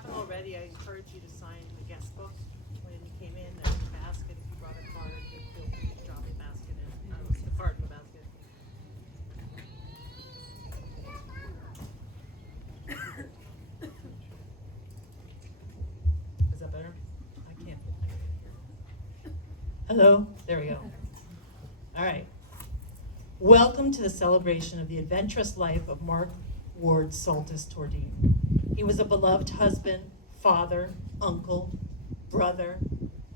haven't already, I encourage you to sign the guest book when you came in. There's a basket. If you brought a card, feel free to drop the basket in. The card in the basket. Is that better? I can't. Hello. There we go. All right. Welcome to the celebration of the adventurous life of Mark Ward Saltis Tordine. He was a beloved husband, father, uncle, brother,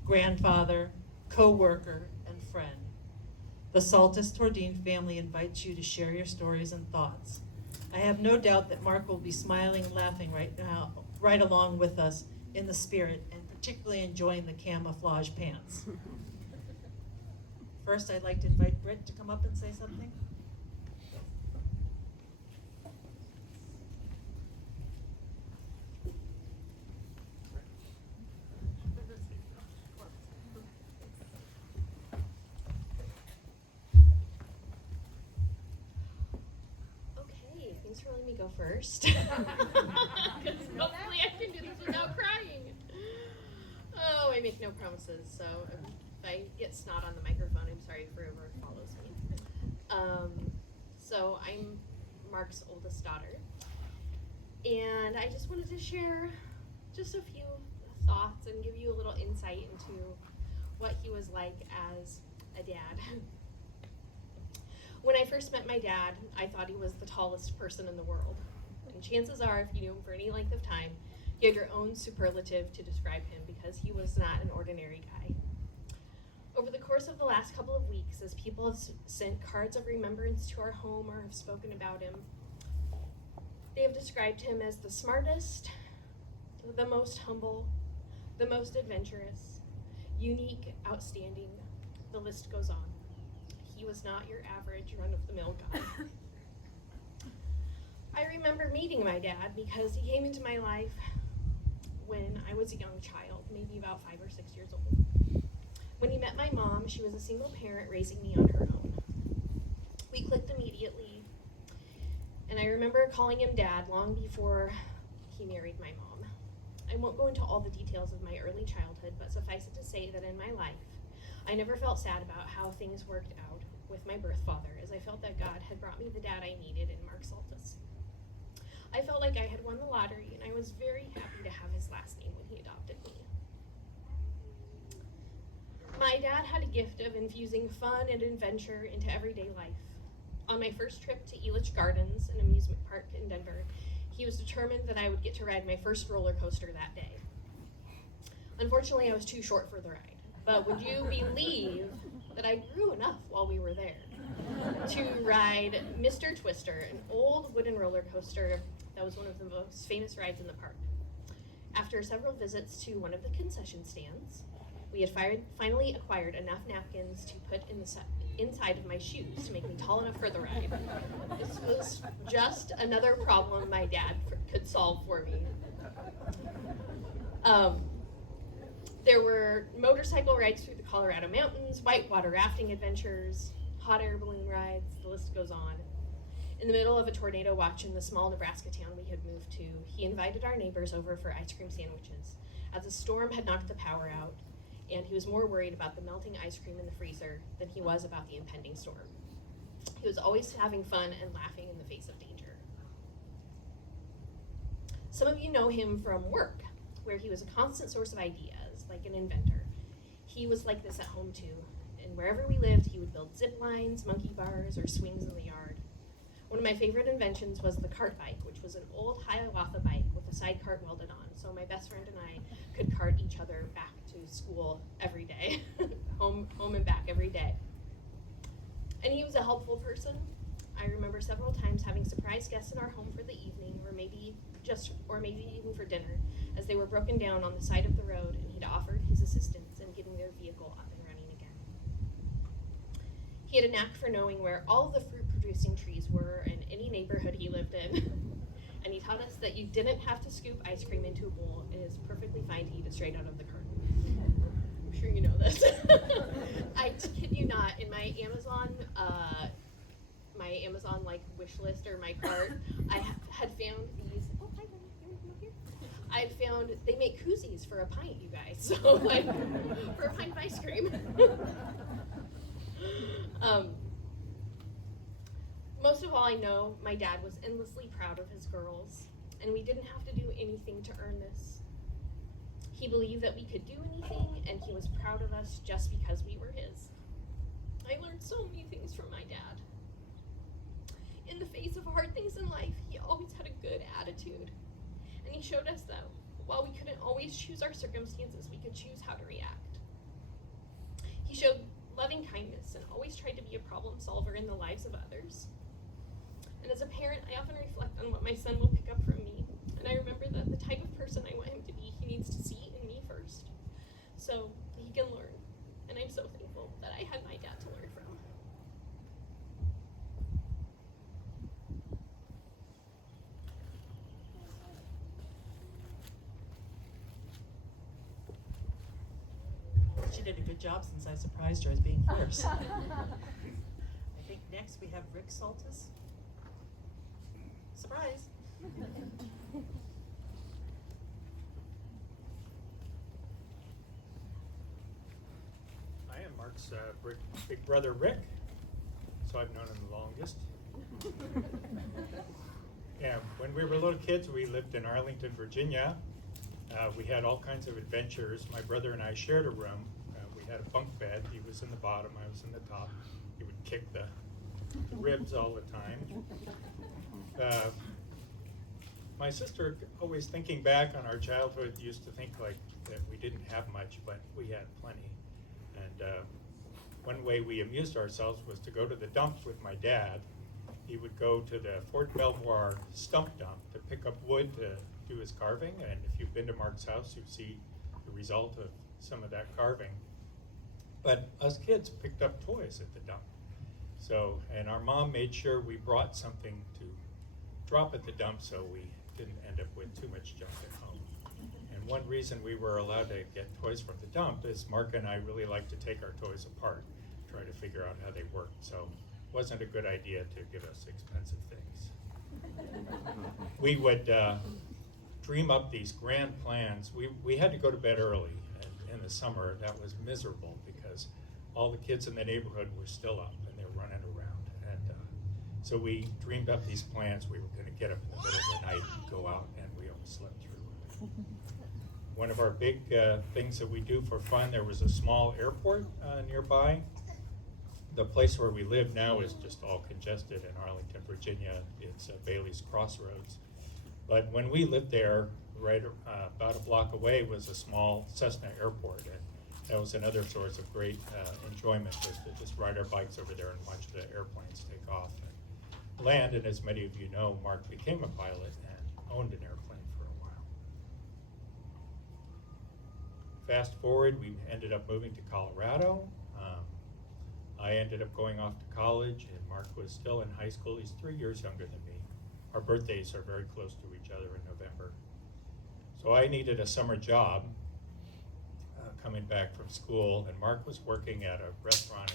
grandfather, co-worker, and friend. The Saltis Tordine family invites you to share your stories and thoughts. I have no doubt that Mark will be smiling and laughing right now, right along with us in the spirit, and particularly enjoying the camouflage pants. First, I'd like to invite Britt to come up and say something. Okay, thanks for letting me go first. Because hopefully I can do this without crying. Oh, I make no promises, so if I get snot on the microphone, I'm sorry for whoever follows me. So I'm Mark's oldest daughter, and I just wanted to share just a few thoughts and give you a little insight into what he was like as a dad. When I first met my dad, I thought he was the tallest person in the world. And chances are, if you knew him for any length of time, you had your own superlative to describe him because he was not an ordinary guy. Over the course of the last couple of weeks, as people have sent cards of remembrance to our home or have spoken about him, they have described him as the smartest, the most humble, the most adventurous, unique, outstanding. The list goes on. He was not your average run-of-the-mill guy. I remember meeting my dad because he came into my life when I was a young child, maybe about 5 or 6 years old. When he met my mom, she was a single parent raising me on her own. We clicked immediately, and I remember calling him Dad long before he married my mom. I won't go into all the details of my early childhood, but suffice it to say that in my life, I never felt sad about how things worked out with my birth father, as I felt that God had brought me the dad I needed in Mark Saltis. I felt like I had won the lottery, and I was very happy to have his last name when he adopted me. My dad had a gift of infusing fun and adventure into everyday life. On my first trip to Elitch Gardens, an amusement park in Denver, he was determined that I would get to ride my first roller coaster that day. Unfortunately, I was too short for the ride, but would you believe that I grew enough while we were there to ride Mr. Twister, an old wooden roller coaster that was one of the most famous rides in the park. After several visits to one of the concession stands, we had finally acquired enough napkins to put in the inside of my shoes to make me tall enough for the ride. This was just another problem my dad could solve for me. There were motorcycle rides through the Colorado mountains, whitewater rafting adventures, hot air balloon rides, the list goes on. In the middle of a tornado watch in the small Nebraska town we had moved to, he invited our neighbors over for ice cream sandwiches, as a storm had knocked the power out, and he was more worried about the melting ice cream in the freezer than he was about the impending storm. He was always having fun and laughing in the face of danger. Some of you know him from work, where he was a constant source of ideas, like an inventor. He was like this at home too, and wherever we lived, he would build zip lines, monkey bars, or swings in the yard. One of my favorite inventions was the cart bike, which was an old Hiawatha bike with a side cart welded on, so my best friend and I could cart each other back to school every day, home and back every day. And he was a helpful person. I remember several times having surprise guests in our home for the evening, or maybe even for dinner, as they were broken down on the side of the road, and he'd offered his assistance in getting their vehicle up and running again. He had a knack for knowing where all of the fruit-producing trees were in any neighborhood he lived in. And he taught us that you didn't have to scoop ice cream into a bowl. It is perfectly fine to eat it straight out of the carton. I'm sure you know this. I kid you not, in my Amazon like wish list or my cart, I had found these. Oh, hi, honey. You want to come up here? I found they make koozies for a pint, you guys. So like, for a pint of ice cream. Most of all, I know my dad was endlessly proud of his girls, and we didn't have to do anything to earn this. He believed that we could do anything, and he was proud of us just because we were his. I learned so many things from my dad. In the face of hard things in life, he always had a good attitude. And he showed us that while we couldn't always choose our circumstances, we could choose how to react. He showed loving kindness and always tried to be a problem solver in the lives of others. And as a parent, I often reflect on what my son will pick up from me. And I remember that the type of person I want him to be, he needs to see in me first, so he can learn. And I'm so thankful that I had my dad to learn from. She did a good job since I surprised her as being first. I think next we have Rick Saltis. Surprise. I am Mark's big brother Rick, so I've known him the longest. Yeah, when we were little kids, we lived in Arlington, Virginia. We had all kinds of adventures. My brother and I shared a room. We had a bunk bed. He was in the bottom, I was in the top. He would kick the ribs all the time. My sister, always thinking back on our childhood, used to think like that we didn't have much, but we had plenty. And one way we amused ourselves was to go to the dumps with my dad. He would go to the Fort Belvoir stump dump to pick up wood to do his carving. And if you've been to Mark's house, you see the result of some of that carving. But us kids picked up toys at the dump. So, and our mom made sure we brought something to drop at the dump so we didn't end up with too much junk at home. And one reason we were allowed to get toys from the dump is Mark and I really like to take our toys apart, try to figure out how they work. So it wasn't a good idea to give us expensive things. We would dream up these grand plans. We had to go to bed early, and in the summer that was miserable because all the kids in the neighborhood were still up and they were running around. And so we dreamed up these plans. We were going to get up in the middle of the night and go out, and we always slept through. One of our big things that we do for fun, there was a small airport nearby. The place where we live now is just all congested in Arlington, Virginia. It's Bailey's Crossroads. But when we lived there, right about a block away was a small Cessna airport. And that was another source of great enjoyment, was to just ride our bikes over there and watch the airplanes take off and land. And as many of you know, Mark became a pilot and owned an airplane for a while. Fast forward, we ended up moving to Colorado. I ended up going off to college, and Mark was still in high school. He's 3 years younger than me. Our birthdays are very close to each other in November. So I needed a summer job coming back from school, and Mark was working at a restaurant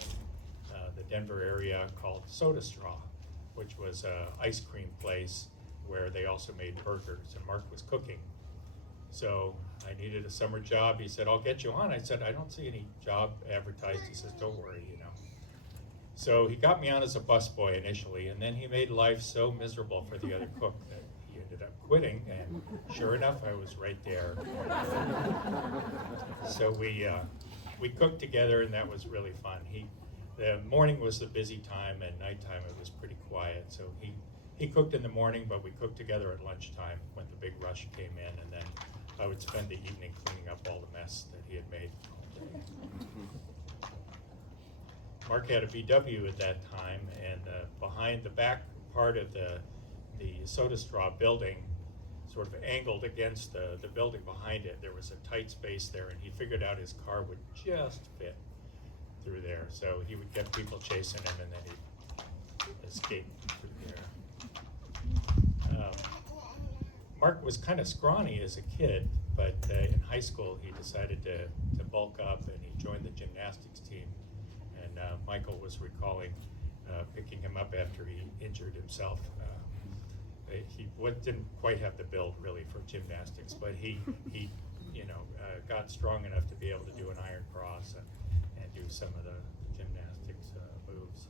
in the Denver area called Soda Straw, which was an ice cream place where they also made burgers, and Mark was cooking. So I needed a summer job. He said, "I'll get you on." I said, "I don't see any job advertised." He says, "Don't worry, you know." So he got me on as a busboy initially, and then he made life so miserable for the other cook that he ended up quitting, and sure enough, I was right there. So we cooked together, and that was really fun. The morning was the busy time, and nighttime it was pretty quiet. So he cooked in the morning, but we cooked together at lunchtime when the big rush came in, and then I would spend the evening cleaning up all the mess that he had made all day. Mark had a VW at that time, and behind the back part of the Soda Straw building, sort of angled against the building behind it, there was a tight space there, and he figured out his car would just fit through there. So he would get people chasing him, and then he'd escape through there. Mark was kind of scrawny as a kid, but in high school he decided to bulk up, and he joined the gymnastics team. And Michael was recalling picking him up after he injured himself didn't quite have the build really for gymnastics, but he got strong enough to be able to do an iron cross and do some of the gymnastics moves.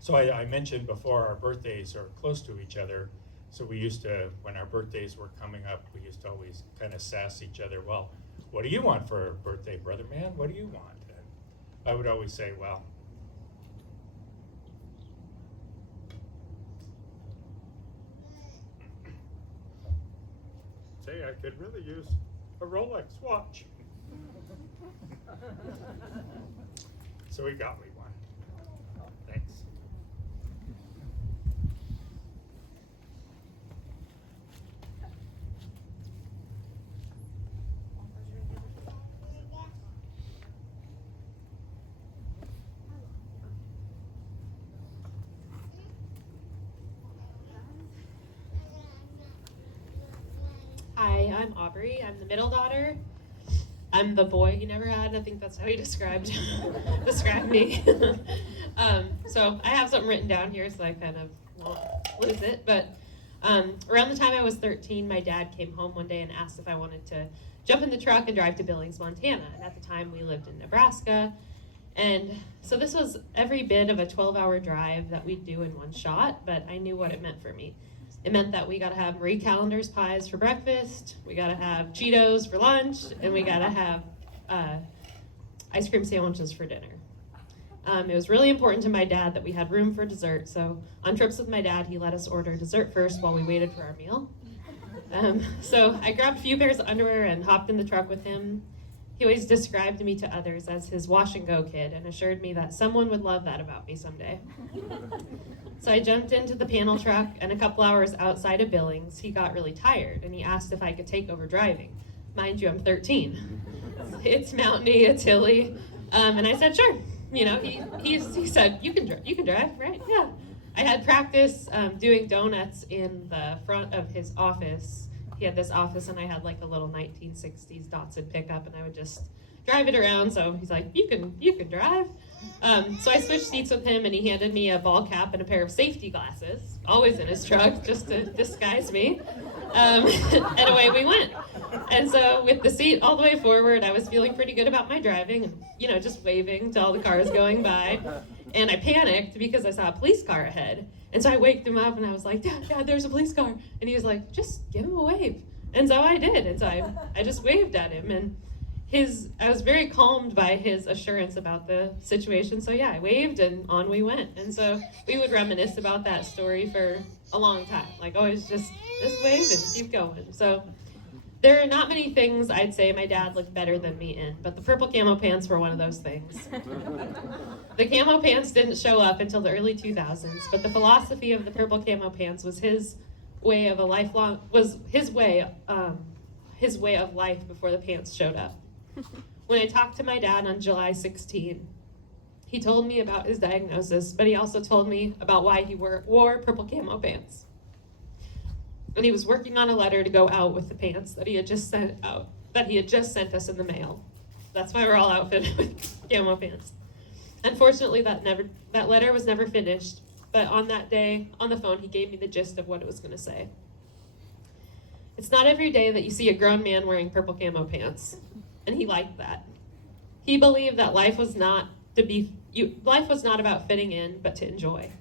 So I mentioned before, our birthdays are close to each other, so we used to, when our birthdays were coming up, we used to always kind of sass each other, well, what do you want for a birthday, brother man? What do you want? And I would always say, well, I could really use a Rolex watch. So he got me one. Thanks. Hi, I'm Aubrey. I'm the middle daughter. I'm the boy he never had. I think that's how he described me. So I have something written down here, so I kind of won't lose it. But around the time I was 13, my dad came home one day and asked if I wanted to jump in the truck and drive to Billings, Montana. And at the time, we lived in Nebraska. And so this was every bit of a 12-hour drive that we'd do in one shot, but I knew what it meant for me. It meant that we got to have Marie Callender's pies for breakfast, we got to have Cheetos for lunch, and we got to have ice cream sandwiches for dinner. It was really important to my dad that we had room for dessert, so on trips with my dad, he let us order dessert first while we waited for our meal. So I grabbed a few pairs of underwear and hopped in the truck with him. He always described me to others as his wash and go kid and assured me that someone would love that about me someday. So I jumped into the panel truck, and a couple hours outside of Billings, he got really tired, and he asked if I could take over driving. Mind you, I'm 13. It's mountainy, it's hilly, and I said, sure. You know, he said, you can drive, right? Yeah. I had practice doing donuts in the front of his office. He had this office, and I had like a little 1960s Datsun pickup, and I would just drive it around. So he's like, you can drive. So I switched seats with him, and he handed me a ball cap and a pair of safety glasses, always in his truck, just to disguise me. And away we went. And so with the seat all the way forward, I was feeling pretty good about my driving, and just waving to all the cars going by. And I panicked because I saw a police car ahead. And so I waked him up, and I was like, Dad, there's a police car. And he was like, just give him a wave. And so I did. And so I just waved at him. And I was very calmed by his assurance about the situation. So yeah, I waved, and on we went. And so we would reminisce about that story for a long time. Like, always just wave and keep going. So there are not many things I'd say my dad looked better than me in, but the purple camo pants were one of those things. The camo pants didn't show up until the early 2000s, but the philosophy of the purple camo pants was his way of life before the pants showed up. When I talked to my dad on July 16, he told me about his diagnosis, but he also told me about why he wore purple camo pants. And he was working on a letter to go out with the pants that he had just sent us in the mail. That's why we're all outfitted with camo pants. Unfortunately, that letter was never finished, but on that day, on the phone, he gave me the gist of what it was going to say. It's not every day that you see a grown man wearing purple camo pants, and he liked that. He believed that life was not about fitting in, but to enjoy.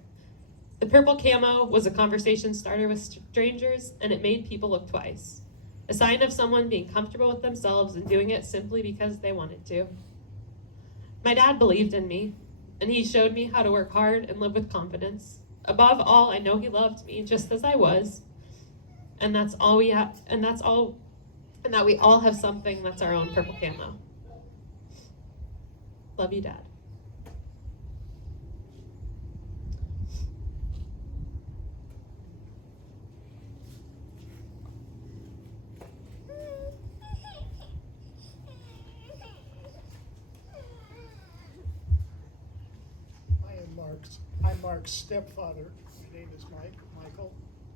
The purple camo was a conversation starter with strangers, and it made people look twice. A sign of someone being comfortable with themselves and doing it simply because they wanted to. My dad believed in me, and he showed me how to work hard and live with confidence. Above all, I know he loved me just as I was, and that's all we have, and that we all have something that's our own purple camo. Love you, Dad. I'm Mark's stepfather. My name is Michael.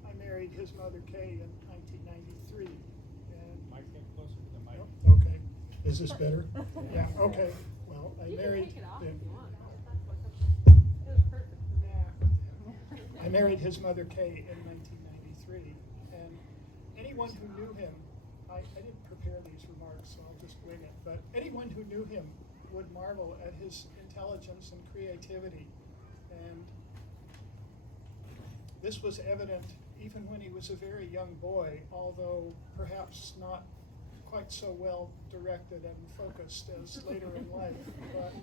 I married his mother Kay in 1993. And Mike, get closer to the mic. oh, okay, is this better? Yeah. Okay. Well, I married. I married his mother Kay in 1993. 1993. And anyone who knew him, I didn't prepare these remarks, so I'll just wing it, but anyone who knew him would marvel at his intelligence and creativity. And this was evident even when he was a very young boy, although perhaps not quite so well directed and focused as later in life. But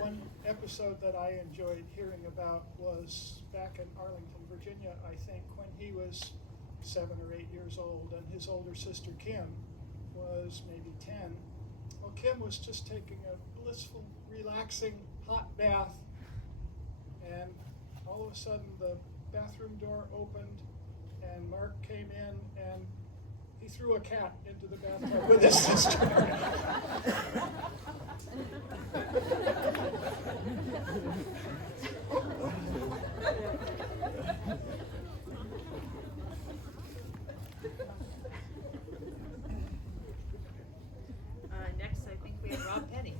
one episode that I enjoyed hearing about was back in Arlington, Virginia, I think, when he was 7 or 8 years old, and his older sister Kim was maybe 10. Well, Kim was just taking a blissful, relaxing hot bath, and all of a sudden the bathroom door opened, and Mark came in, and he threw a cat into the bathtub with his sister. Next, I think we have Rob Penny.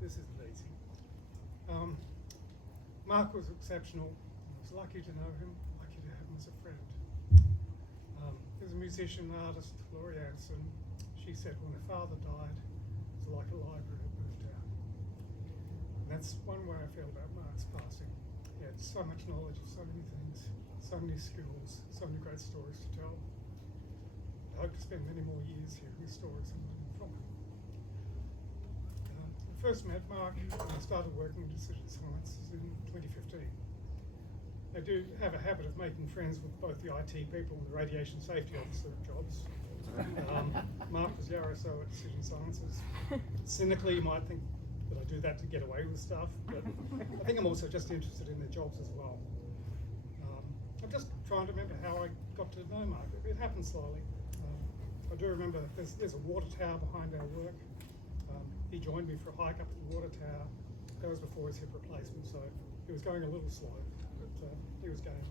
This isn't easy. Mark was exceptional. I was lucky to know him, lucky to have him as a friend. He was a musician, artist, Laurie Anderson. She said when her father died, it was like a library had moved out. And that's one way I feel about Mark's passing. He had so much knowledge of so many things, so many skills, so many great stories to tell. I hope to spend many more years hearing stories and learning from him. I first met Mark when I started working in decision sciences in 2015. I do have a habit of making friends with both the IT people and the radiation safety officer jobs. Mark was the RSO at Decision Sciences. Cynically, you might think that I do that to get away with stuff, but I think I'm also just interested in their jobs as well. I'm just trying to remember how I got to know Mark. It happened slowly. I do remember there's a water tower behind our work. He joined me for a hike up the water tower. That was before his hip replacement, so he was going a little slow, but he was going.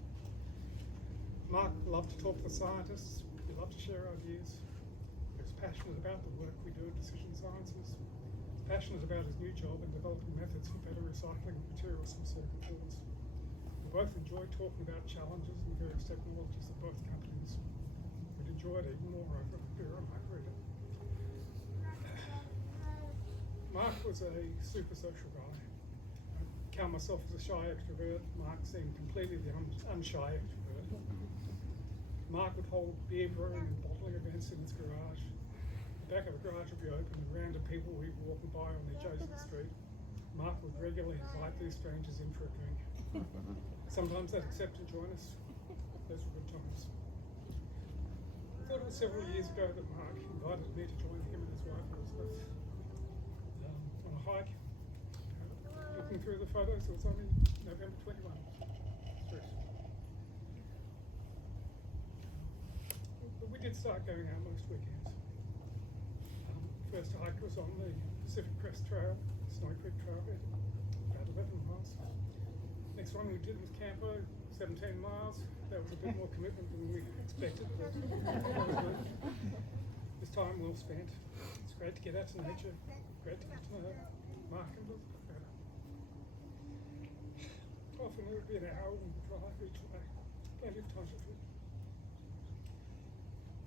Mark loved to talk to scientists. He loved to share ideas. He was passionate about the work we do at Decision Sciences. He was passionate about his new job and developing methods for better recycling of materials from circuit boards. We both enjoyed talking about challenges and various technologies of both companies. We'd enjoy it even more over a beer and margarita. Mark was a super social guy. I count myself as a shy extrovert. Mark seemed completely the unshy extrovert. Mark would hold beer brewing and bottling events in his garage. The back of a garage would be open and random people would be walking by on the adjacent street. Mark would regularly invite these strangers in for a drink. Sometimes they'd accept to join us. Those were good times. I thought it was several years ago that Mark invited me to join him and his wife Elizabeth on a hike. Looking through the photos, it was only November 21. But we did start going out most weekends. First hike was on the Pacific Crest Trail, Snow Creek Trailhead, about 11 miles. Next one we did was Campo, 17 miles. That was a bit more commitment than we expected, but that was good. This time well spent. It's great to get out to nature, great to get to know Mark and Elizabeth better. Often it would be an hour we would drive each way, plenty of time to drink.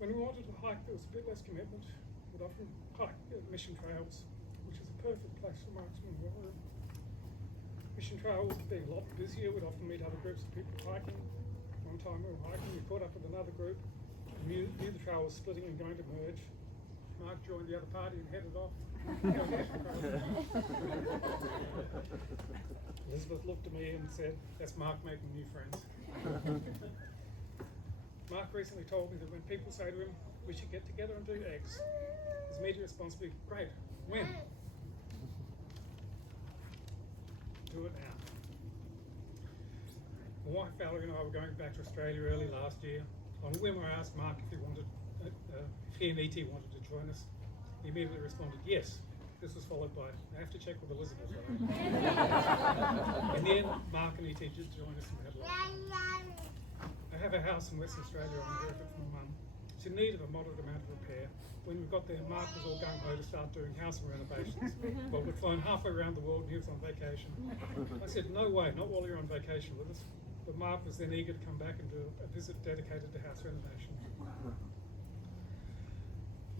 When we wanted to hike, there was a bit less commitment. We'd often hike Mission Trails, which is a perfect place for marksmen and warrior. Mission Trails being a lot busier, we'd often meet other groups of people hiking. One time we were hiking, we caught up with another group, and knew the trail was splitting and going to merge. Mark joined the other party and headed off. Elizabeth looked at me and said, "That's Mark making new friends." Mark recently told me that when people say to him, "We should get together and do X," his immediate response would be, "Great, when?" Do it now. My wife Valerie and I were going back to Australia early last year. On a whim, I asked Mark if he wanted, if he and ET wanted to join us. He immediately responded, "Yes." This was followed by, "I have to check with Elizabeth." In the end, Mark and ET did join us in Adelaide. I have a house in Western Australia. I inherited from Mum. It's in need of a moderate amount of repair. When we got there, Mark was all gung-ho to start doing house renovations. Well, we'd flown halfway around the world and he was on vacation. I said, no way, not while you're on vacation with us. But Mark was then eager to come back and do a visit dedicated to house renovation.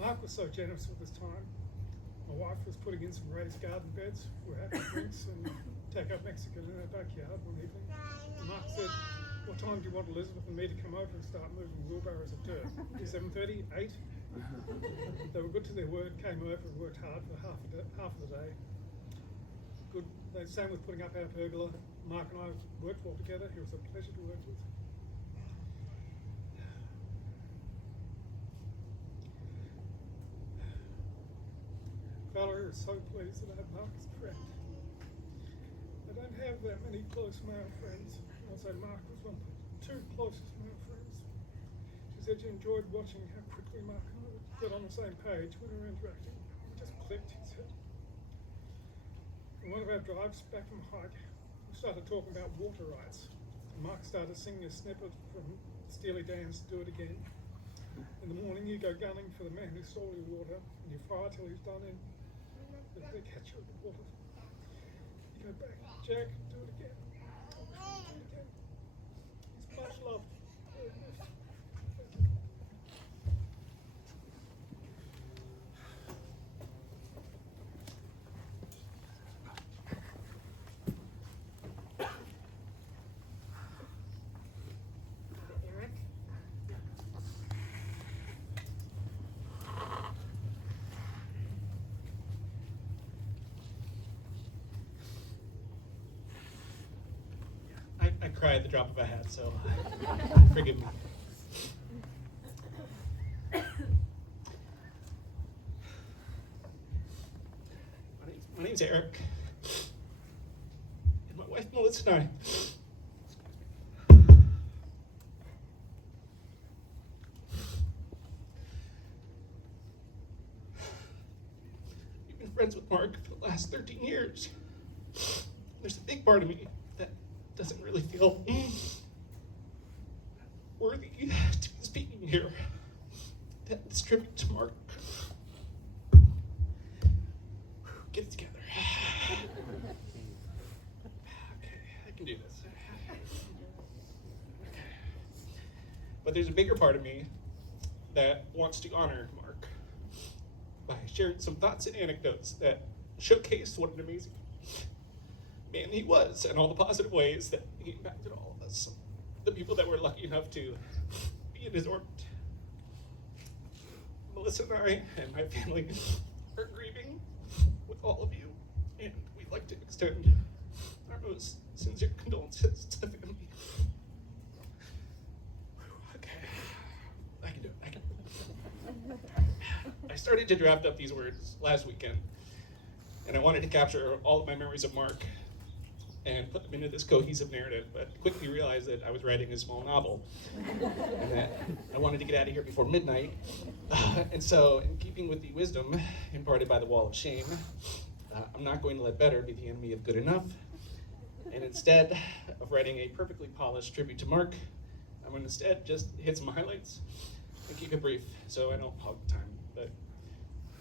Mark was so generous with his time. My wife was putting in some raised garden beds. We were having drinks and take up Mexican in our backyard one evening. And Mark said, what time do you want Elizabeth and me to come over and start moving wheelbarrows of dirt? 7:30, 8? They were good to their word, came over and worked hard for half of the day. Good. The same with putting up our pergola. Mark and I worked well together. He was a pleasure to work with. Valerie is so pleased that I have Mark as a friend. I don't have that many close male friends. I'll say Mark was one of the two closest male friends. She said she enjoyed watching how quickly Mark and I would get on the same page when we were interacting. It just clicked, he said. On one of our drives back from a hike, we started talking about water rights. Mark started singing a snippet from Steely Dan's Do It Again. In the morning you go gunning for the man who stole your water, and you fire till he's done in. They catch you at the water. You go back, Jack, do it again. Do it again. He's much loved. Very missed. Thank you. Eric? I cry at the drop of a hat, so forgive me. My name's Eric. And my wife Melissa and I. We've been friends with Mark for the last 13 years. There's a big part of me that doesn't really feel worthy to be speaking here. This tribute to Mark. Get it together. Okay, I can do this. Okay. But there's a bigger part of me that wants to honor Mark by sharing some thoughts and anecdotes that showcase what an amazing man he was, and all the positive ways that he impacted all of us, the people that were lucky enough to be in his orbit. Melissa and I and my family are grieving with all of you, and we'd like to extend our most sincere condolences to the family. Okay, I can do it. I started to draft up these words last weekend, and I wanted to capture all of my memories of Mark and put them into this cohesive narrative, but quickly realized that I was writing a small novel and that I wanted to get out of here before midnight. And so, in keeping with the wisdom imparted by the Wall of Shame, I'm not going to let better be the enemy of good enough. And instead of writing a perfectly polished tribute to Mark, I'm going to instead just hit some highlights and keep it brief so I don't hog time. But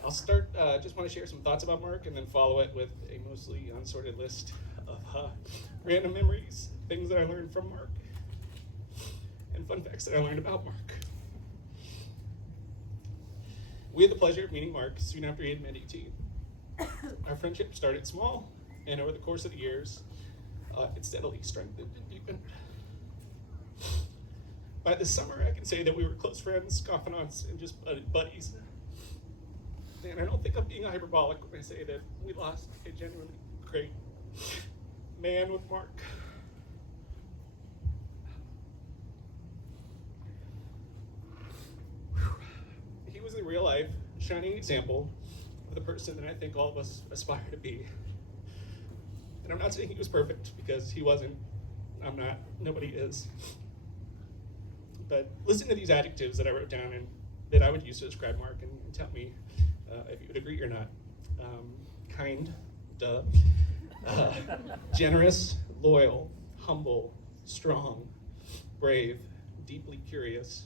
I'll start, just want to share some thoughts about Mark and then follow it with a mostly unsorted list of random memories, things that I learned from Mark, and fun facts that I learned about Mark. We had the pleasure of meeting Mark soon after he had met ET. Our friendship started small, and over the course of the years, it steadily strengthened and deepened. By this summer, I can say that we were close friends, confidants, and just buddies. And I don't think I'm being hyperbolic when I say that we lost a genuinely great man with Mark. He was a real life, shining example of the person that I think all of us aspire to be. And I'm not saying he was perfect, because he wasn't. I'm not. Nobody is. But listen to these adjectives that I wrote down and that I would use to describe Mark, and tell me if you would agree or not. Kind, duh. Generous, loyal, humble, strong, brave, deeply curious,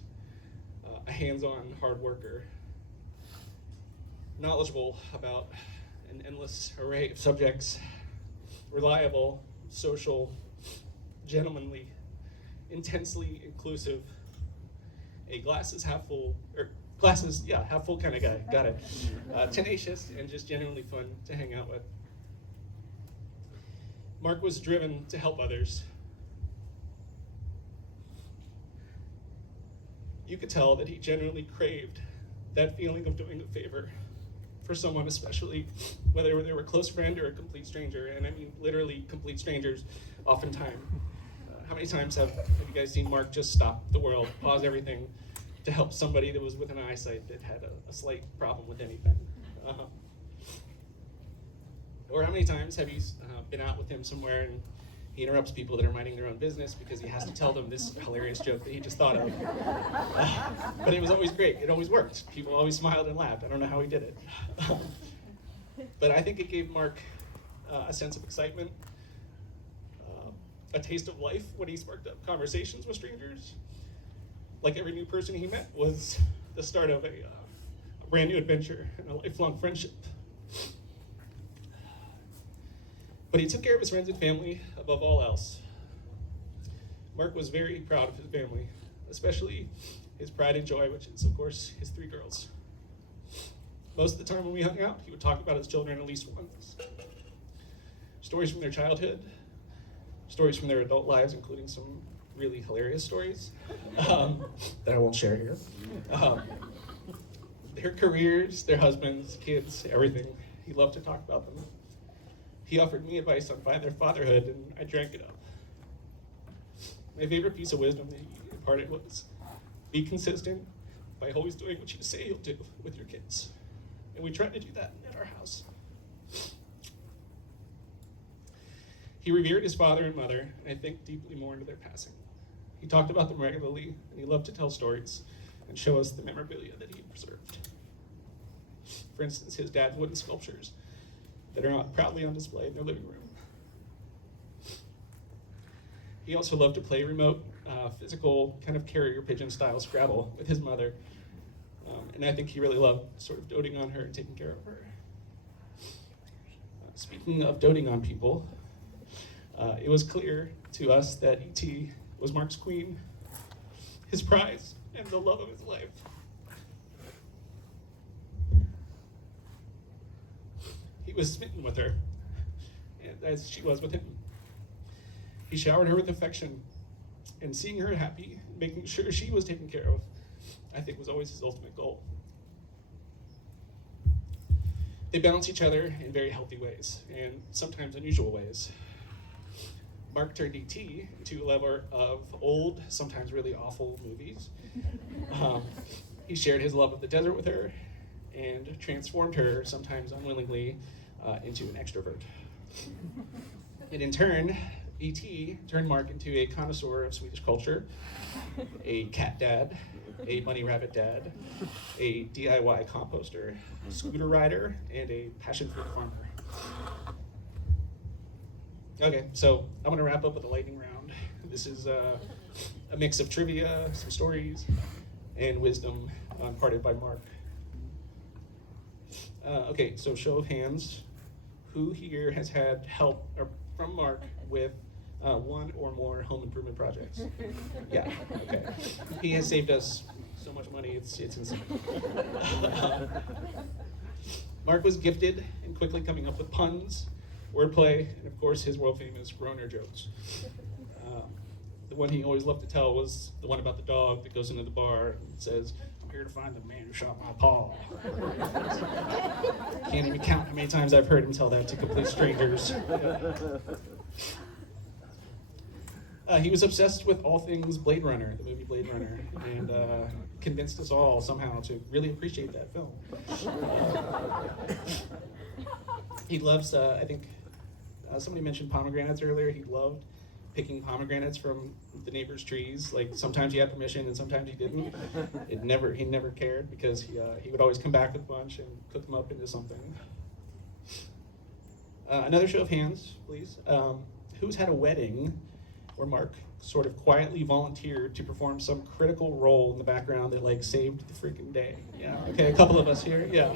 a hands-on hard worker, knowledgeable about an endless array of subjects, reliable, social, gentlemanly, intensely inclusive, a glasses half full kind of guy, got it. Tenacious and just genuinely fun to hang out with. Mark was driven to help others. You could tell that he genuinely craved that feeling of doing a favor for someone, especially whether they were a close friend or a complete stranger, and I mean literally complete strangers oftentimes. How many times have you guys seen Mark just stop the world, pause everything, to help somebody that was within eyesight that had a slight problem with anything? Or how many times have you been out with him somewhere and he interrupts people that are minding their own business because he has to tell them this hilarious joke that he just thought of? But it was always great. It always worked. People always smiled and laughed. I don't know how he did it. But I think it gave Mark a sense of excitement, a taste of life when he sparked up conversations with strangers. Like every new person he met was the start of a brand new adventure and a lifelong friendship. But he took care of his friends and family above all else. Mark was very proud of his family, especially his pride and joy, which is, of course, his 3 girls. Most of the time when we hung out, he would talk about his children at least once. Stories from their childhood, stories from their adult lives, including some really hilarious stories that I won't share here. Their careers, their husbands, kids, everything. He loved to talk about them. He offered me advice on their fatherhood, and I drank it up. My favorite piece of wisdom that he imparted was, be consistent by always doing what you say you'll do with your kids. And we tried to do that at our house. He revered his father and mother, and I think deeply more into their passing. He talked about them regularly, and he loved to tell stories and show us the memorabilia that he had preserved. For instance, his dad's wooden sculptures that are proudly on display in their living room. He also loved to play remote, physical, kind of carrier pigeon style Scrabble with his mother. And I think he really loved sort of doting on her and taking care of her. Speaking of doting on people, it was clear to us that E.T. was Mark's queen, his prize, and the love of his life. He was smitten with her, and as she was with him. He showered her with affection, and seeing her happy, making sure she was taken care of, I think was always his ultimate goal. They balance each other in very healthy ways, and sometimes unusual ways. Mark turned E.T. into a lover of old, sometimes really awful movies. He shared his love of the desert with her, and transformed her, sometimes unwillingly, into an extrovert. And in turn, E.T. turned Mark into a connoisseur of Swedish culture, a cat dad, a bunny rabbit dad, a DIY composter, scooter rider, and a passion fruit farmer. Okay, so I'm gonna wrap up with a lightning round. This is a mix of trivia, some stories, and wisdom imparted by Mark. Okay, so show of hands. Who here has had help from Mark with one or more home improvement projects? Yeah, okay. He has saved us so much money, it's insane. Mark was gifted in quickly coming up with puns, wordplay, and of course his world famous Groner jokes. The one he always loved to tell was the one about the dog that goes into the bar and says, "I'm here to find the man who shot my paw." Can't even count how many times I've heard him tell that to complete strangers. He was obsessed with all things Blade Runner, the movie Blade Runner, and convinced us all somehow to really appreciate that film. He loves, I think, somebody mentioned pomegranates earlier. He loved picking pomegranates from the neighbor's trees. Like sometimes he had permission and sometimes he didn't. He never cared because he would always come back with a bunch and cook them up into something. Another show of hands, please. Who's had a wedding where Mark sort of quietly volunteered to perform some critical role in the background that like saved the freaking day. Yeah, okay, a couple of us here, yeah.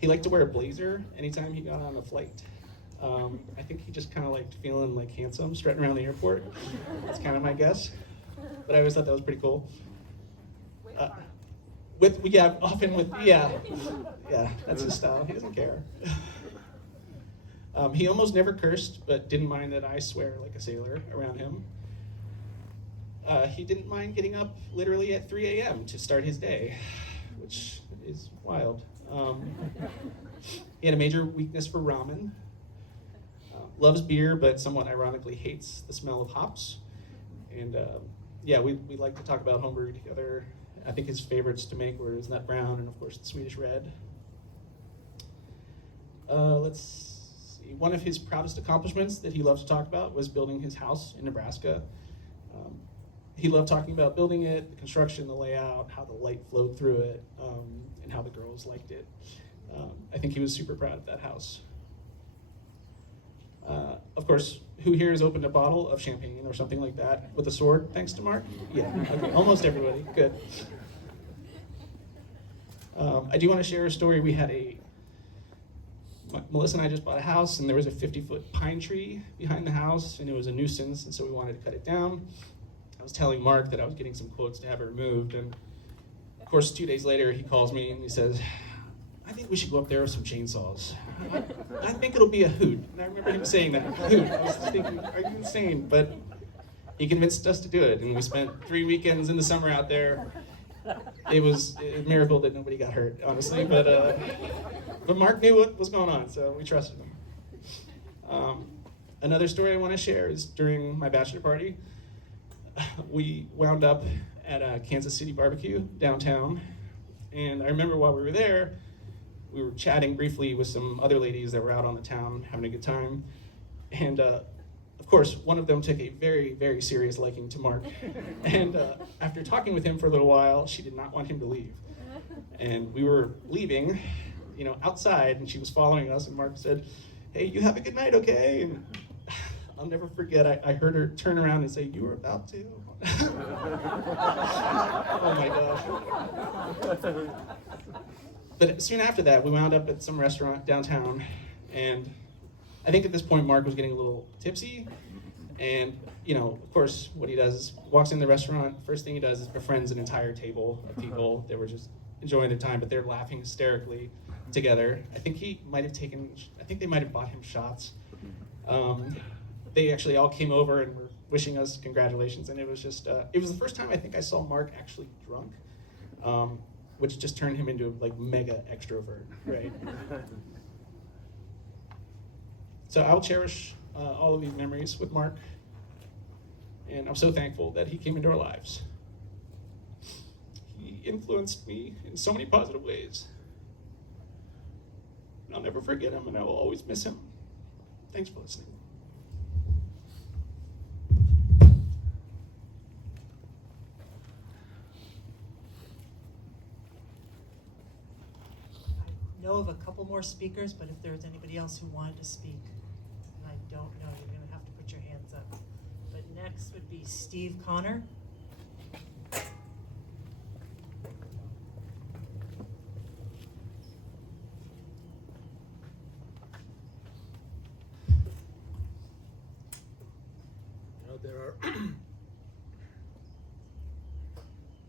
He liked to wear a blazer anytime he got on a flight. I think he just kind of liked feeling like handsome, strutting around the airport. That's kind of my guess. But I always thought that was pretty cool. Yeah, that's his style. He doesn't care. He almost never cursed, but didn't mind that I swear like a sailor around him. He didn't mind getting up literally at 3 a.m. to start his day, which is wild. He had a major weakness for ramen. Loves beer, but somewhat ironically hates the smell of hops. And yeah, we like to talk about homebrew together. I think his favorites to make were his nut brown and of course the Swedish red. Let's see. One of his proudest accomplishments that he loves to talk about was building his house in Nebraska. He loved talking about building it, the construction, the layout, how the light flowed through it, and how the girls liked it. I think he was super proud of that house. Of course, who here has opened a bottle of champagne or something like that with a sword, thanks to Mark? Yeah, okay, almost everybody, good. I do want to share a story. Melissa and I just bought a house, and there was a 50-foot pine tree behind the house, and it was a nuisance, and so we wanted to cut it down. I was telling Mark that I was getting some quotes to have it removed, and of course 2 days later he calls me and he says, I think we should go up there with some chainsaws. I think it'll be a hoot. And I remember him saying that, a hoot. I was thinking, are you insane? But he convinced us to do it, and we spent 3 weekends in the summer out there. It was a miracle that nobody got hurt, honestly, but Mark knew what was going on, so we trusted him. Another story I want to share is during my bachelor party, we wound up at a Kansas City barbecue downtown, and I remember while we were there, we were chatting briefly with some other ladies that were out on the town having a good time, and of course, one of them took a very, very serious liking to Mark, and after talking with him for a little while, she did not want him to leave, and we were leaving, outside, and she was following us, and Mark said, hey, you have a good night, okay? And I'll never forget, I heard her turn around and say, you were about to? Oh my gosh. But soon after that, we wound up at some restaurant downtown, and I think at this point, Mark was getting a little tipsy, and, of course, what he does is walks in the restaurant, first thing he does is befriends an entire table of people that were just enjoying their time, but they're laughing hysterically together. I think they might have bought him shots. They actually all came over and were wishing us congratulations, and it was just, it was the first time I think I saw Mark actually drunk, which just turned him into like mega extrovert, right? So I'll cherish all of these memories with Mark, and I'm so thankful that he came into our lives. He influenced me in so many positive ways. And I'll never forget him, and I will always miss him. Thanks for listening. I know of a couple more speakers, but if there's anybody else who wanted to speak, and I don't know, you're going to have to put your hands up. But next would be Steve Connor.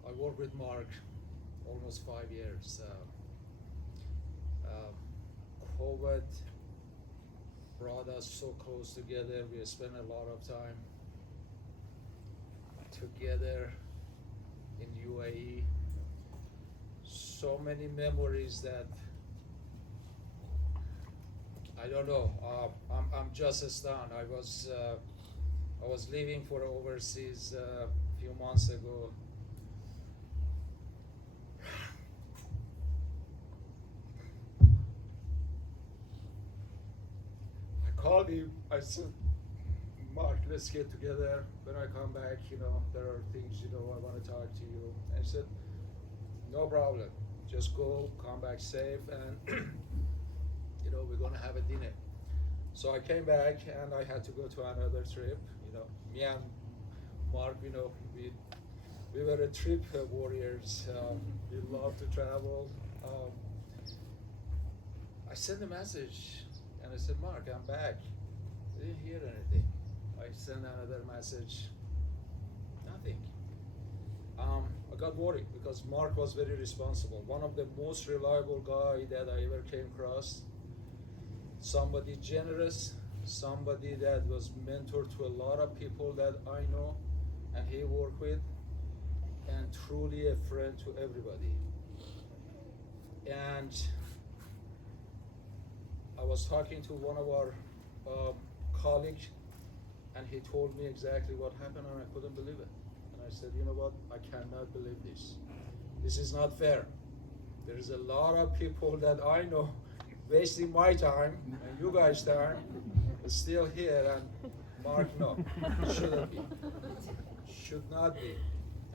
I worked with Mark almost 5 years. COVID brought us so close together. We spent a lot of time together in UAE. So many memories that I don't know. I'm just stunned. I was leaving for overseas a few months ago. I called him. I said, Mark, let's get together. When I come back, there are things, I want to talk to you. And he said, no problem. Just go, come back safe, and we're gonna have a dinner. So I came back and I had to go to another trip. You know, me and Mark, you know, we were a trip warriors. We love to travel. I sent a message and I said, Mark, I'm back. I didn't hear anything. I sent another message. Nothing. I got worried because Mark was very responsible. One of the most reliable guy that I ever came across. Somebody generous, somebody that was mentor to a lot of people that I know and he worked with, and truly a friend to everybody. And I was talking to one of our colleagues, and he told me exactly what happened, and I couldn't believe it. And I said, you know what? I cannot believe this. This is not fair. There's a lot of people that I know wasting my time and you guys' time, but still here, and Mark, no, shouldn't be, should not be.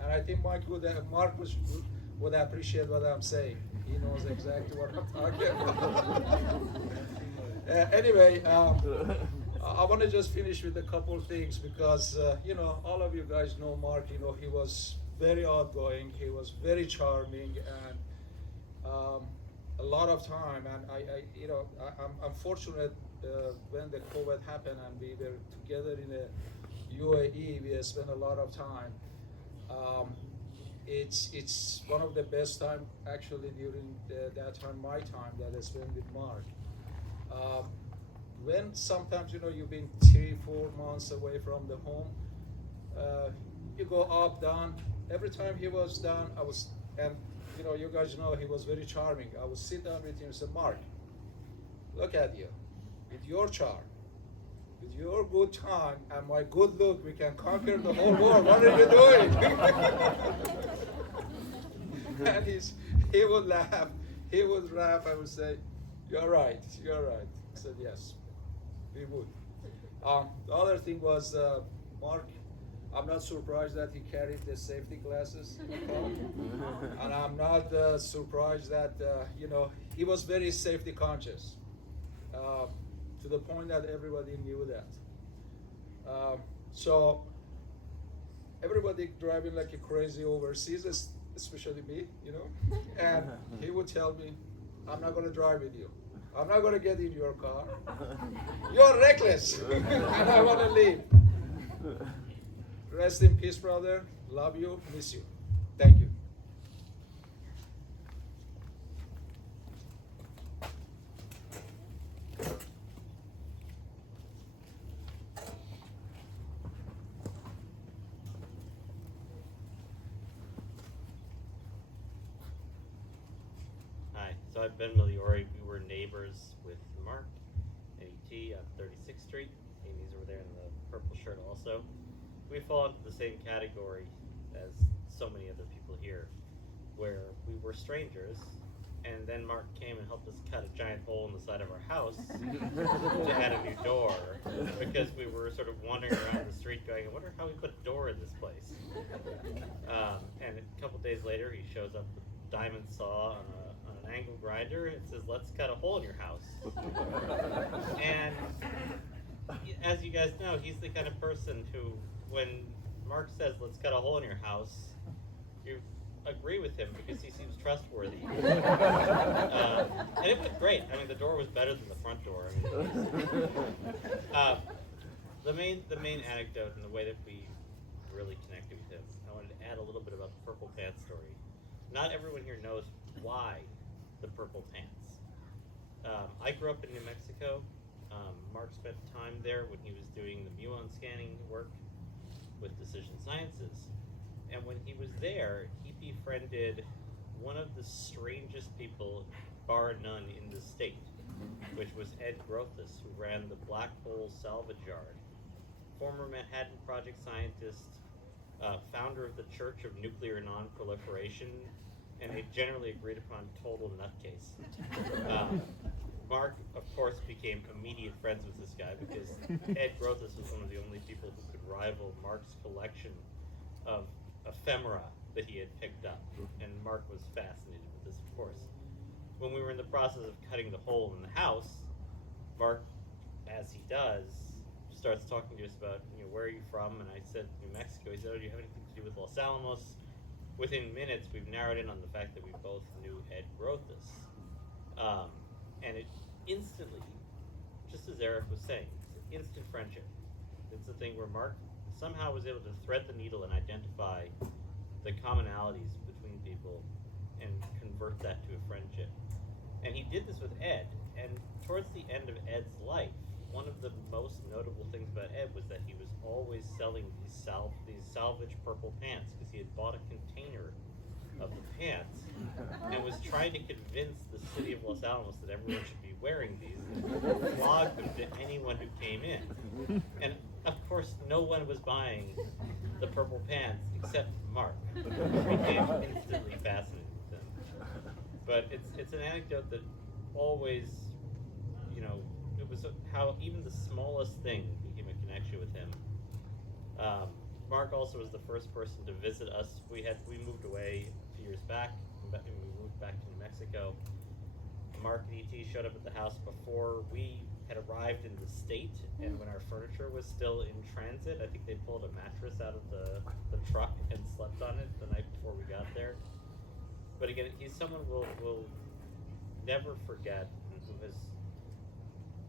And I think Mark would appreciate what I'm saying. He knows exactly what I'm talking about. Anyway, I want to just finish with a couple of things because, you know, all of you guys know Mark, you know, he was very outgoing, he was very charming, and a lot of time, and I'm fortunate when the COVID happened and we were together in a UAE, we spent a lot of time. It's one of the best time actually during that time, my time that I spent with Mark. When sometimes, you know, you've been 3-4 months away from the home, you go up, down. Every time he was down, and you know, you guys know he was very charming. I would sit down with him and say, Mark, look at you, with your charm, with your good time and my good look, we can conquer the whole world. What are you doing? And he would laugh, he would laugh, I would say, you're right. I said, yes, we would. The other thing was, Mark, I'm not surprised that he carried the safety glasses in the car. And I'm not surprised that, you know, he was very safety conscious to the point that everybody knew that. So everybody driving like a crazy overseas, especially me, you know, and he would tell me, I'm not going to drive with you. I'm not going to get in your car. You're reckless, and I want to leave. Rest in peace, brother. Love you, miss you. Thank you. Hi, so I'm Ben Migliori. We were neighbors with Mark and E.T. on 36th Street. Amy's over there in the purple shirt also. We fall into the same category as so many other people here, where we were strangers, and then Mark came and helped us cut a giant hole in the side of our house to add a new door, because we were sort of wandering around the street going, I wonder how we put a door in this place. And a couple days later, he shows up with a diamond saw on an angle grinder and says, let's cut a hole in your house. And as you guys know, he's the kind of person who, when Mark says, let's cut a hole in your house, you agree with him because he seems trustworthy. And it went great. I mean, the door was better than the front door. I mean, the main anecdote and the way that we really connected with him, I wanted to add a little bit about the purple pants story. Not everyone here knows why the purple pants. I grew up in New Mexico. Mark spent time there when he was doing the muon scanning work with Decision Sciences. And when he was there, he befriended one of the strangest people, bar none, in the state, which was Ed Grothus, who ran the Black Hole Salvage Yard. Former Manhattan Project scientist, founder of the Church of Nuclear Non-Proliferation, and a generally agreed upon total nutcase. Mark, of course, became immediate friends with this guy because Ed Grothus was one of the only people who could rival Mark's collection of ephemera that he had picked up, and Mark was fascinated with this, of course. When we were in the process of cutting the hole in the house, Mark as he does, starts talking to us about, where are you from? And I said, New Mexico. He said, oh, do you have anything to do with Los Alamos? Within minutes, we've narrowed in on the fact that we both knew Ed Grothus. And it instantly, just as Eric was saying, it's instant friendship. It's the thing where Mark somehow was able to thread the needle and identify the commonalities between people and convert that to a friendship. And he did this with Ed. And towards the end of Ed's life, one of the most notable things about Ed was that he was always selling these salvage purple pants because he had bought a container of the pants and was trying to convince the city of Los Alamos that everyone should be wearing these and flog them to anyone who came in. And of course, no one was buying the purple pants except Mark, who became instantly fascinated with them. But it's an anecdote that always, it was how even the smallest thing became a connection with him. Mark also was the first person to visit us. We moved away a few years back. We moved back to New Mexico. Mark and E.T. showed up at the house before we had arrived in the state, and when our furniture was still in transit. I think they pulled a mattress out of the truck and slept on it the night before we got there. But again, he's someone we'll never forget, and who has,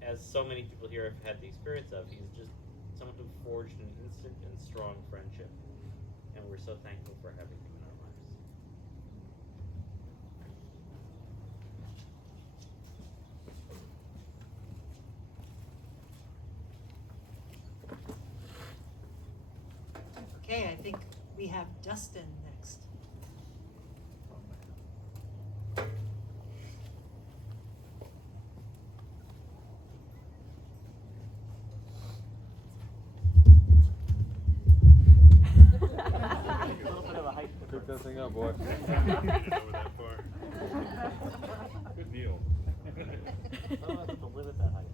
as so many people here have had the experience of, he's just someone who forged an instant and strong friendship, and we're so thankful for having him in our lives. Okay, I think we have Dustin next. Pick that thing up, boy. Over that far. Good deal. I'll have to live at that height.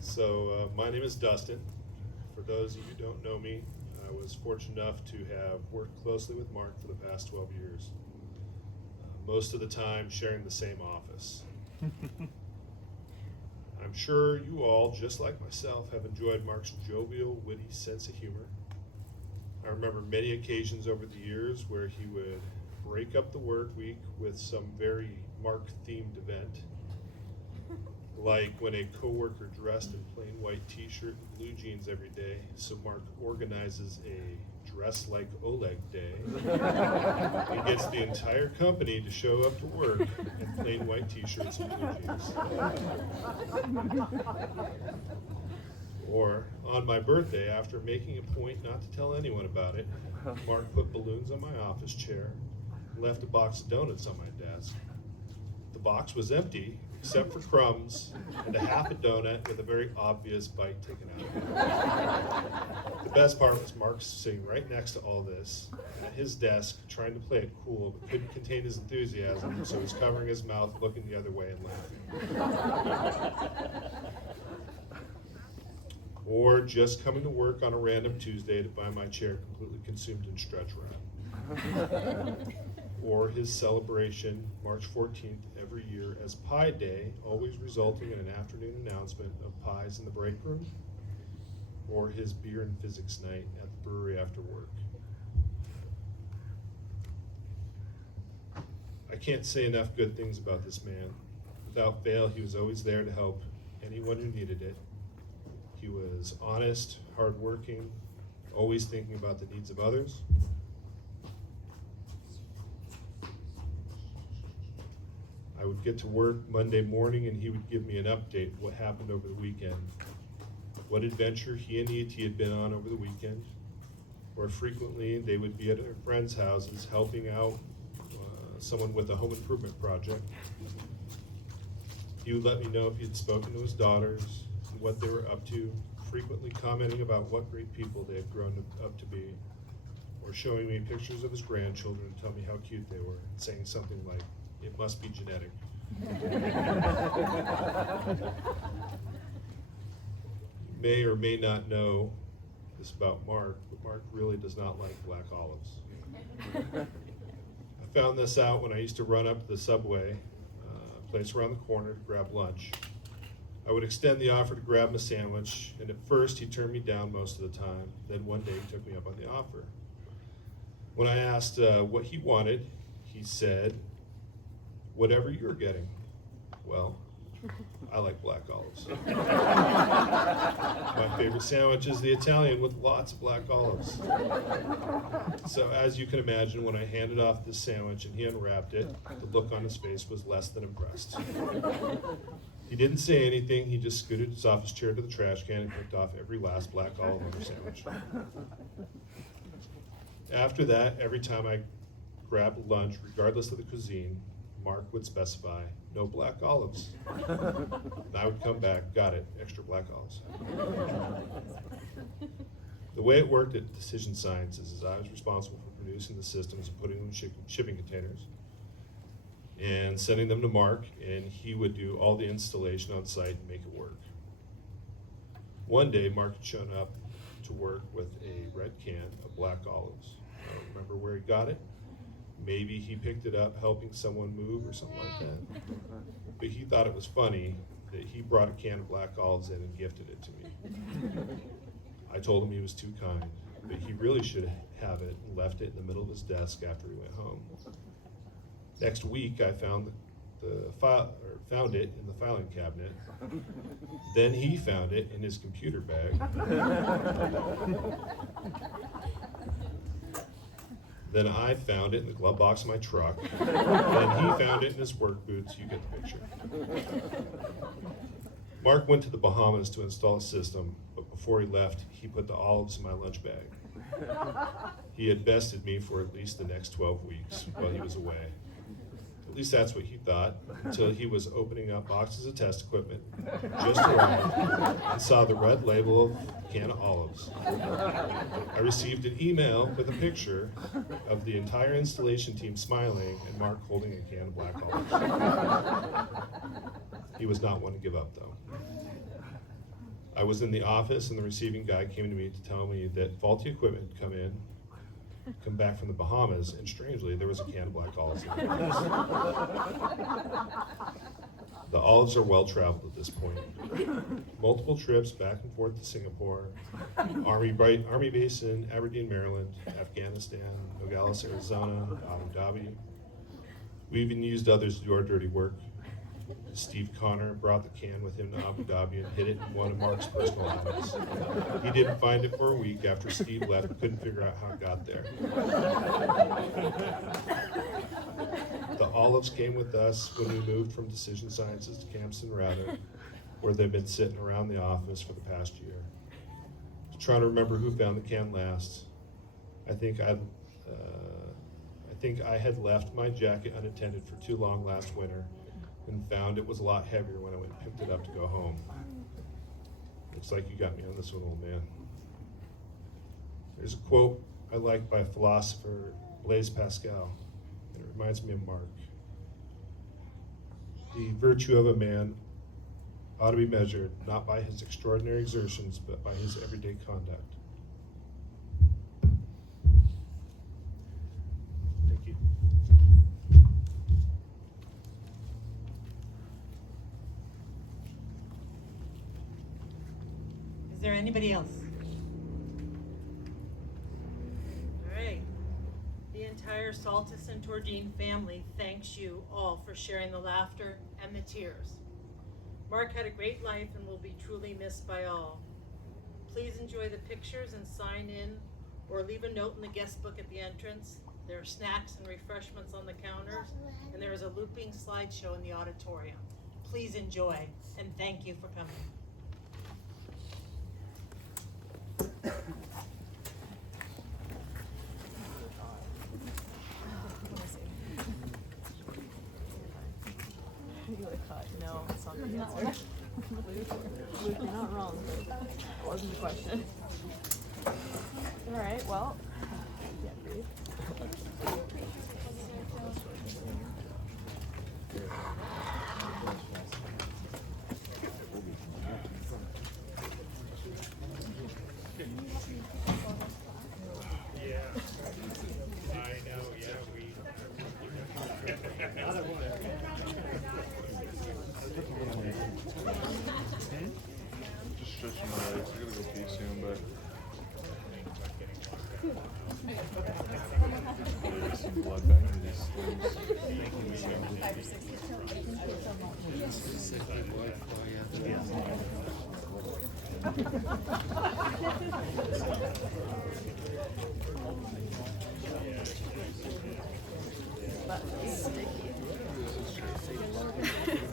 So, my name is Dustin. For those of you who don't know me, I was fortunate enough to have worked closely with Mark for the past 12 years. Most of the time sharing the same office. I'm sure you all, just like myself, have enjoyed Mark's jovial, witty sense of humor. I remember many occasions over the years where he would break up the work week with some very Mark-themed event. Like when a coworker dressed in plain white t-shirt and blue jeans every day, so Mark organizes a dress like Oleg day and gets the entire company to show up to work in plain white t-shirts and blue jeans. Or on my birthday, after making a point not to tell anyone about it, Mark put balloons on my office chair and left a box of donuts on my desk. The box was empty, except for crumbs and a half a donut with a very obvious bite taken out of it. The best part was Mark sitting right next to all this at his desk, trying to play it cool, but couldn't contain his enthusiasm, so he's covering his mouth, looking the other way and laughing. Or just coming to work on a random Tuesday to find my chair completely consumed in stretch wrap. Or his celebration, March 14th, every year as Pie Day, always resulting in an afternoon announcement of pies in the break room. Or his beer and physics night at the brewery after work. I can't say enough good things about this man. Without fail, he was always there to help anyone who needed it. He was honest, hardworking, always thinking about the needs of others. I would get to work Monday morning and he would give me an update of what happened over the weekend, what adventure he and E.T. had been on over the weekend, or frequently they would be at their friends' houses helping out someone with a home improvement project. He would let me know if he had spoken to his daughters and what they were up to, frequently commenting about what great people they had grown up to be, or showing me pictures of his grandchildren and tell me how cute they were, saying something like, "It must be genetic." You may or may not know this about Mark, but Mark really does not like black olives. I found this out when I used to run up to the subway place around the corner to grab lunch. I would extend the offer to grab him a sandwich, and at first he turned me down most of the time. Then one day he took me up on the offer. When I asked what he wanted, he said, "Whatever you're getting." Well, I like black olives. My favorite sandwich is the Italian with lots of black olives. So as you can imagine, when I handed off this sandwich and he unwrapped it, the look on his face was less than impressed. He didn't say anything, he just scooted his office chair to the trash can and picked off every last black olive on the sandwich. After that, every time I grabbed lunch, regardless of the cuisine, Mark would specify, "No black olives." And I would come back, "Got it, extra black olives." The way it worked at Decision Sciences is I was responsible for producing the systems and putting them in shipping containers and sending them to Mark, and he would do all the installation on site and make it work. One day, Mark had shown up to work with a red can of black olives. I don't remember where he got it. Maybe he picked it up helping someone move or something like that. But he thought it was funny that he brought a can of black olives in and gifted it to me. I told him he was too kind, but he really should have it and left it in the middle of his desk after he went home. Next week, I found found it in the filing cabinet. Then he found it in his computer bag. Then I found it in the glove box of my truck. Then he found it in his work boots. You get the picture. Mark went to the Bahamas to install a system, but before he left, he put the olives in my lunch bag. He had bested me for at least the next 12 weeks while he was away. At least that's what he thought, until he was opening up boxes of test equipment, just arrived, and saw the red label of a can of olives. I received an email with a picture of the entire installation team smiling and Mark holding a can of black olives. He was not one to give up, though. I was in the office, and the receiving guy came to me to tell me that faulty equipment had come back from the Bahamas, and strangely, there was a can of black olives in the box. The olives are well traveled at this point. Multiple trips back and forth to Singapore, Army base in Aberdeen, Maryland, Afghanistan, Nogales, Arizona, Abu Dhabi. We even used others to do our dirty work. Steve Connor brought the can with him to Abu Dhabi and hid it in one of Mark's personal items. He didn't find it for a week after Steve left and couldn't figure out how it got there. The olives came with us when we moved from Decision Sciences to Camp Sinrata, where they've been sitting around the office for the past year. I'm trying to remember who found the can last. I think I had left my jacket unattended for too long last winter, and found it was a lot heavier when I went and picked it up to go home. Looks like you got me on this one, old man. There's a quote I like by philosopher Blaise Pascal, and it reminds me of Mark. The virtue of a man ought to be measured not by his extraordinary exertions, but by his everyday conduct. Thank you. Is there anybody else? All right. The entire Saltis and Tordine family thanks you all for sharing the laughter and the tears. Mark had a great life and will be truly missed by all. Please enjoy the pictures and sign in or leave a note in the guest book at the entrance. There are snacks and refreshments on the counters, and there is a looping slideshow in the auditorium. Please enjoy, and thank you for coming. No, it's not the answer. Luke, you're not wrong, but that wasn't the question. Alright, well, yeah, breathe. Yeah, I know, yeah, we. stretching my legs. I gotta go pee soon, but. There's some blood back in these That's sticky.